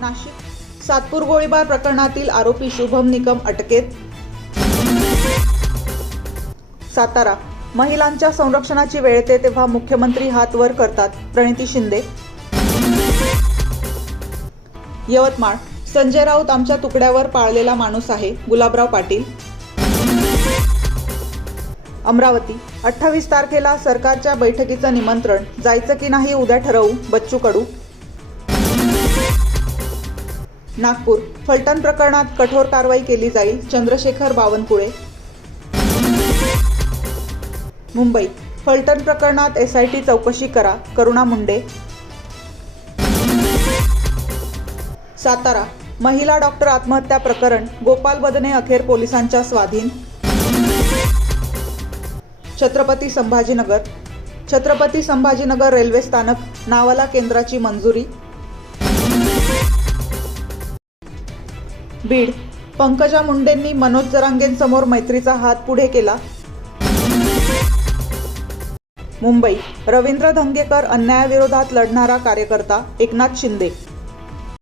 नाशिक. सातपूर गोळीबार प्रकरणातील आरोपी शुभम निकम अटकेत. सातारा. महिलांच्या संरक्षणाची वेळ येते तेव्हा मुख्यमंत्री हात वर करतात प्रणिती शिंदे. यवतमाळ. संजय राऊत आमच्या तुकड्यावर पाळलेला माणूस आहे गुलाबराव पाटील. अमरावती. अठ्ठावीस तारखेला सरकारच्या बैठकीचं निमंत्रण जायचं की नाही उद्या ठरवू बच्चू कडू. नागपूर. फलटण प्रकरणात कठोर कारवाई केली जाईल. चंद्रशेखर बावनकुळे. मुंबई. फलटण प्रकरणात एसआयटी चौकशी करा. करुणा मुंडे. सातारा. महिला डॉक्टर आत्महत्या प्रकरण. गोपाल बदने अखेर पोलिसांच्या स्वाधीन. छत्रपती संभाजीनगर. छत्रपती संभाजीनगर रेल्वे स्थानक. नावाला केंद्राची मंजुरी. बीड. पंकजा मुंडेंनी मनोज जरांगेंसमोर मैत्रीचा हात पुढे केला. मुंबई. रवींद्र धंगेकर अन्यायाविरोधात लढणारा कार्यकर्ता एकनाथ शिंदे.